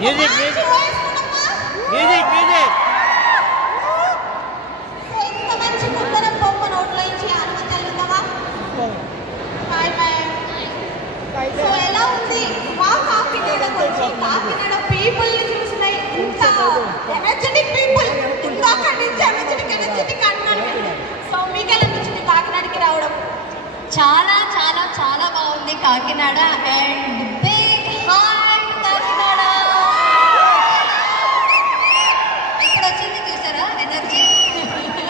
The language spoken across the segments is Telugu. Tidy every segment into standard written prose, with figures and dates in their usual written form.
మ్యూజిక్ ఇంత మంచి ముద్దర బొమ్మ నోట్లో ఇచ్చి అనుమతి వెళ్తావా? సో ఎలా ఉంది మా కాకినాడకు వచ్చి కాకినాడ పీపుల్ ని చూసిన ఇంత ఎనర్జెటిక్ పీపుల్ ఇందాక నుంచి ఎనర్జెటిక్ అంటున్నాను. సో మీకు ఎలా అనిపించింది కాకినాడకి రావడం? చాలా చాలా చాలా బాగుంది Kakinada. And big heart Kakinada. ఇప్పుడు వచ్చింది చూసారా ఎనర్జీ?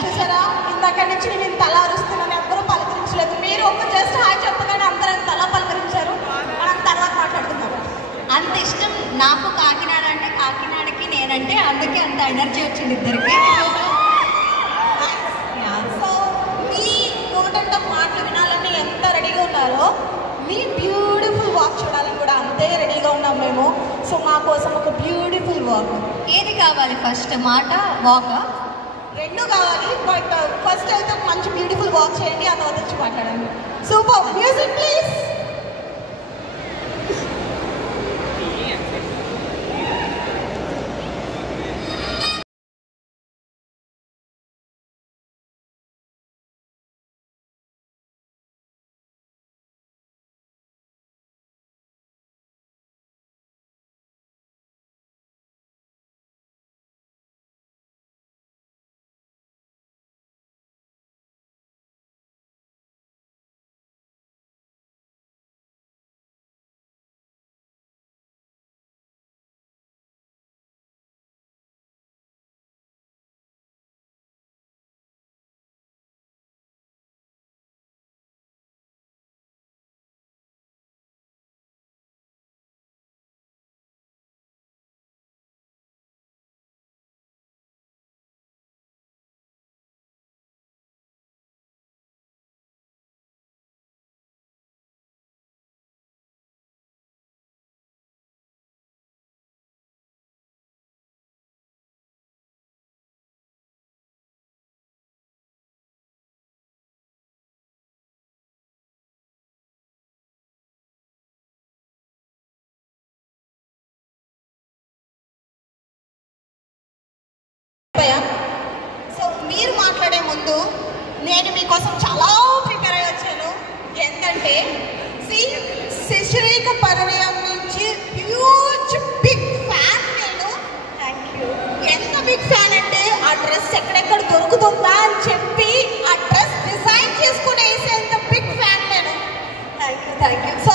చూసారా ఇందాక నుంచి నేను తల అరుస్తున్నాను, ఎవ్వరూ పలకరించలేదు. మీరు ఒక జస్ట్ హాయ్ చెప్పగానే అందరూ తల పలకరించారు. మనం తర్వాత మాట్లాడుకుందాం. అంత ఇష్టం నాకు కాకినాడ అంటే, కాకినాడకి నేనంటే, అందుకే అంత ఎనర్జీ వచ్చింది ఇద్దరికి. సో మీ నోటంట మాటలు వినాలని ఎంత రెడీగా ఉన్నారో మీ బ్యూటిఫుల్ వాక్ చూడాలని కూడా అంతే రెడీగా ఉన్నాం మేము. సో మా కోసం ఒక బ్యూటిఫుల్ వాక్. ఏది కావాలి ఫస్ట్, మాట వాకా? రెండు కావాలి. బట్ ఫస్ట్ అయితే మంచి బ్యూటిఫుల్ వాక్ చేయండి, ఆ తర్వాత వచ్చి మాట్లాడండి. Super music please. సో మీరు మాట్లాడే ముందు నేను మీకోసం చాలా ప్రిపేర్ అయ్యి వచ్చాను. ఎందుకంటే శశిరేఖ పరిణయం నుంచి హ్యూజ్ బిగ్ ఫ్యాన్ నేను. Thank you. ఎంత బిగ్ ఫ్యాన్ అంటే ఆ డ్రెస్ ఎక్కడెక్కడ దొరుకుతుందా అని చెప్పి ఆ డ్రెస్ డిజైన్ చేసుకుని వేసేంత బిగ్ ఫ్యాన్ నేను. Thank you. సో